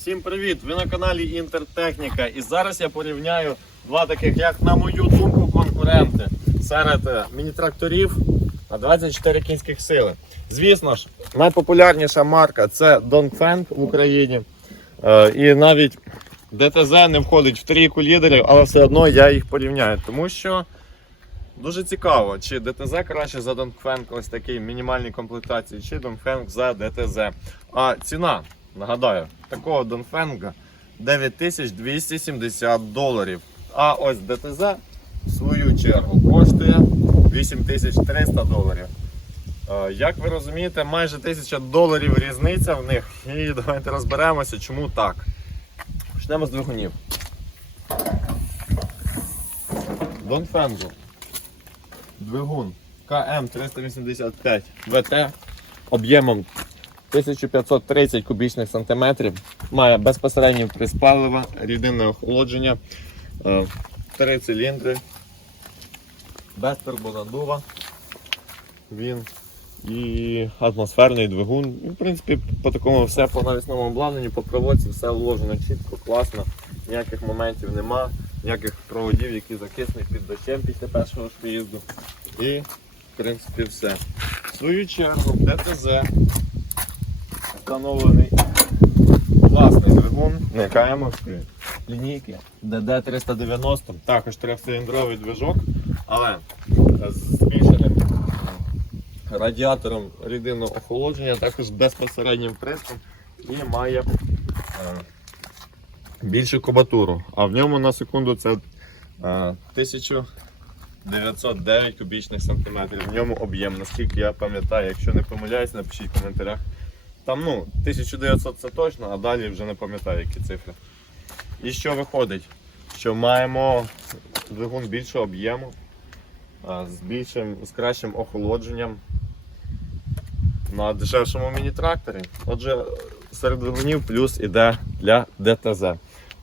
Всім привіт! Ви на каналі Інтертехніка. І зараз я порівняю два таких, як на мою думку, конкуренти серед е, міні-тракторів на 24 кінських сили. Звісно ж, найпопулярніша марка це Dongfeng в Україні. Е, І навіть ДТЗ не входить в трійку лідерів, але все одно я їх порівняю, тому що дуже цікаво, чи ДТЗ краще за Dongfeng ось такий мінімальній комплектації, чи Dongfeng за ДТЗ. А ціна, нагадаю, такого Донфенга 9270 доларів. А ось ДТЗ в свою чергу коштує 8300 доларів. Е, Як ви розумієте, майже 1000 доларів різниця в них. І давайте розберемося, чому так. Почнемо з двигунів. Донфенгу. Двигун КМ385 ВТ об'ємом 1530 кубічних сантиметрів. Має безпосередній вприс палива, рідинне охолодження, е, три циліндри, без турбонаддува. Він і атмосферний двигун. І, в принципі, по такому все по навісному обладнанню, по проводці все вложено чітко, класно. Ніяких моментів нема, ніяких проводів, які закиснуть під дощем після першого ж виїзду. І, в принципі, все. В свою чергу, ДТЗ встановлений власний двигун, КМовської лінійки DD390, також трьохциліндровий движок, але з збільшеним радіатором рідинного охолодження, також безпосереднім вприском і має е, більшу кубатуру. А в ньому на секунду це е, 1909 кубічних сантиметрів. В ньому об'єм, наскільки я пам'ятаю, якщо не помиляюсь, напишіть в коментарях. Там ну, 1900 це точно, а далі вже не пам'ятаю, які цифри. І що виходить? Що маємо двигун більшого об'єму, з більшим, з кращим охолодженням на дешевшому міні-тракторі. Отже, серед двигунів плюс іде для ДТЗ.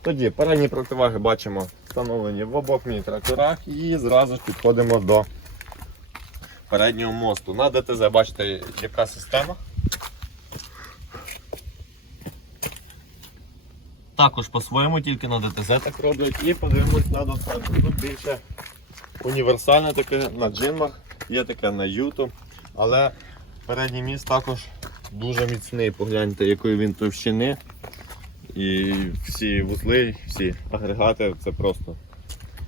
Тоді передні противаги бачимо встановлені в обох міні-тракторах і зразу підходимо до переднього мосту. На ДТЗ бачите, яка система. Також по-своєму, тільки на ДТЗ так роблять. І подивимось на доставку. Тут більше універсальне таке на джинмах, є таке на юту. Але передній міст також дуже міцний. Погляньте, якої він товщини. І всі вузли, всі агрегати це просто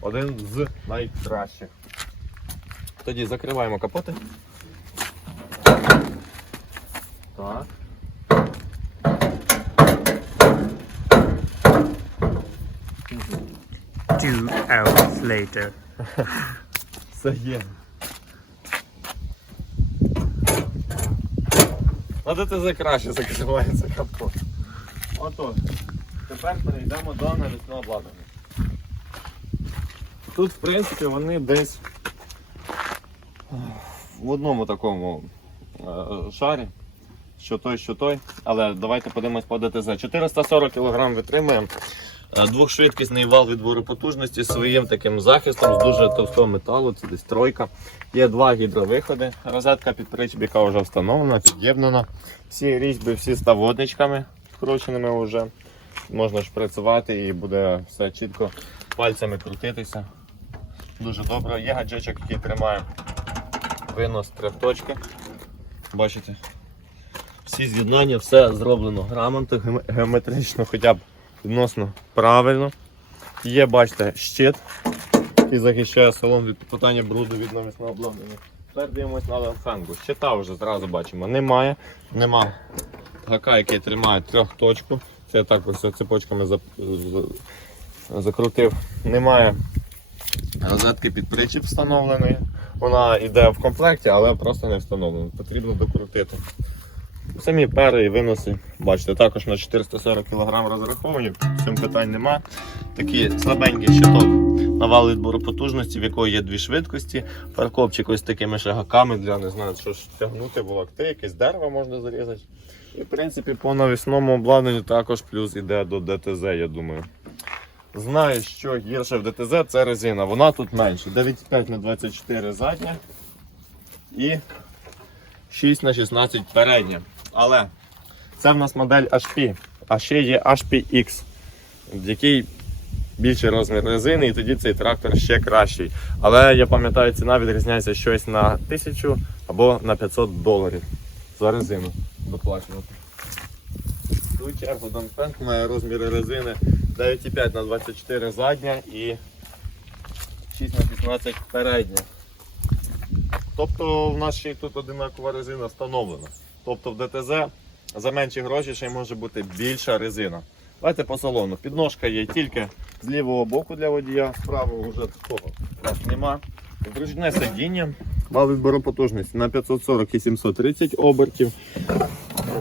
один з найкращих. Тоді закриваємо капоти. Так. Two hours later. Це є. Де це краще закривається капот. Отож, тепер перейдемо до навісного обладнання. Тут, в принципі, вони десь в одному такому е, шарі. Що той, що той. Але давайте подивимось по ДТЗ. 440 кг витримує. Е, Двохшвидкісний вал відбору потужності своїм таким захистом з дуже товстого металу, це десь тройка. Є два гідровиходи. Розетка під причіп, яка вже встановлена, під'єднана. Всі різьби, всі з таводничками вкрученими вже. Можна шприцювати і буде все чітко пальцями крутитися. Дуже добре. Є гаджечок, який тримає винос трьохточки. Бачите? Всі з'єднання, все зроблено грамотно, геометрично, хоча б відносно правильно. Є, бачите, щит, який захищає салон від попадання бруду від навісного обладнання. Тепер дивимось на ланфенгу. Щита вже зразу бачимо. Немає. Нема гака, який тримає трьохточку. Це я так ось цепочками зап- з- закрутив. Немає розетки під причіп встановленої. Вона йде в комплекті, але просто не встановлена. Потрібно докрутити. Самі пери і виноси, бачите, також на 440 кг розраховані, в цьому питань нема. Такий слабенький щиток на вал відбору потужності, в якої є дві швидкості. Паркопчик ось такими шагаками для не знаю, що ж тягнути, волокти, якесь дерево можна зарізати. І в принципі по навісному обладнанню також плюс іде до ДТЗ, я думаю. Знаю, що гірше в ДТЗ це резина. Вона тут менше. 9,5 на 24 задня і 6 на 16 передня. Але це в нас модель HP. а ще є HPX, який більший розмір резини, і тоді цей трактор ще кращий. Але я пам'ятаю, ціна відрізняється щось на 1000 або на 500 доларів за резину доплачувати. В свою чергу Донфенк має розміри резини 9,5 на 24 задня і 6 на 16 передня. Тобто в нас ще й тут одинакова резина встановлена. Тобто в ДТЗ за менші гроші ще й може бути більша резина. Давайте по салону. Підножка є тільки з лівого боку для водія, з правого вже такого нема. Зручне сидіння, вал відбору потужності на 540 і 730 обертів.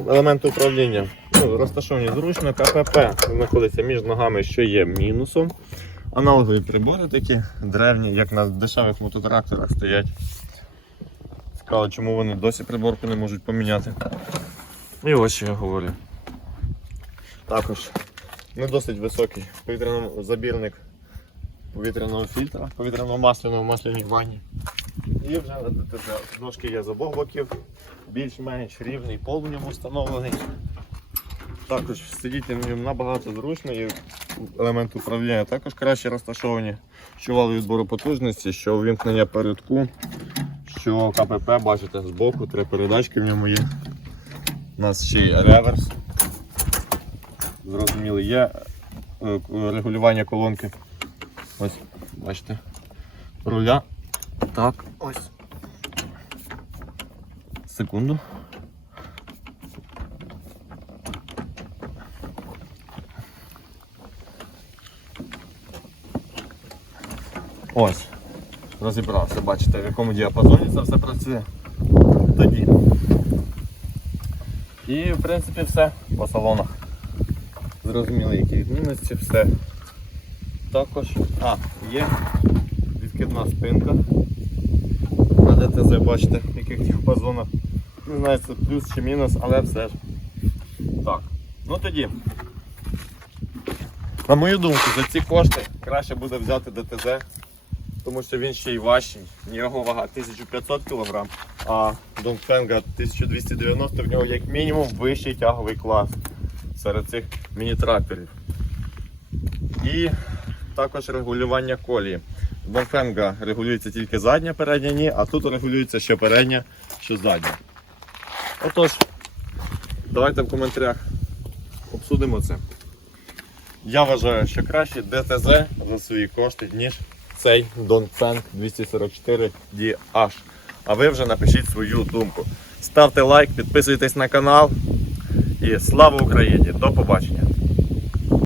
Елемент управління ну, розташовані зручно, КПП знаходиться між ногами, що є мінусом. Аналогові прибори такі древні, як на дешевих мототракторах стоять. Цікаво, чому вони досі приборку не можуть поміняти. І ось що я говорю. Також не досить високий забірник повітряного фільтра, повітряного масляного в масляній ванні. І вже ножки є з обох боків, більш-менш рівний пол в ньому встановлений. Також сидіти в ньому набагато зручно і елемент управління також краще розташовані. Що вал відбору потужності, що увімкнення передку, що КПП, бачите, збоку, три передачки в ньому є. У нас ще й реверс. Зрозуміло, є е, регулювання колонки. Ось, бачите, руля. Так, ось. Секунду. Ось. Розібрався, бачите, в якому діапазоні це все працює. Тоді. І в принципі все по салонах. Зрозуміли, які відмінності, все. Також, а, є відкидна спинка. На ДТЗ, бачите, в яких діапазонах. Не знаю, це плюс чи мінус, але все ж. Так. Ну тоді. На мою думку, за ці кошти краще буде взяти ДТЗ, тому що він ще й важчий. Його вага 1500 кг, а Донфенга 1290 в нього як мінімум вищий тяговий клас серед цих міні-тракторів. І також регулювання колії. Донфенга регулюється тільки задня, передня ні, а тут регулюється що передня, що задня. Отож, давайте в коментарях обсудимо це. Я вважаю, що краще ДТЗ за свої кошти, ніж цей Dongfeng 244 DH. А ви вже напишіть свою думку. Ставте лайк, підписуйтесь на канал. І слава Україні! До побачення!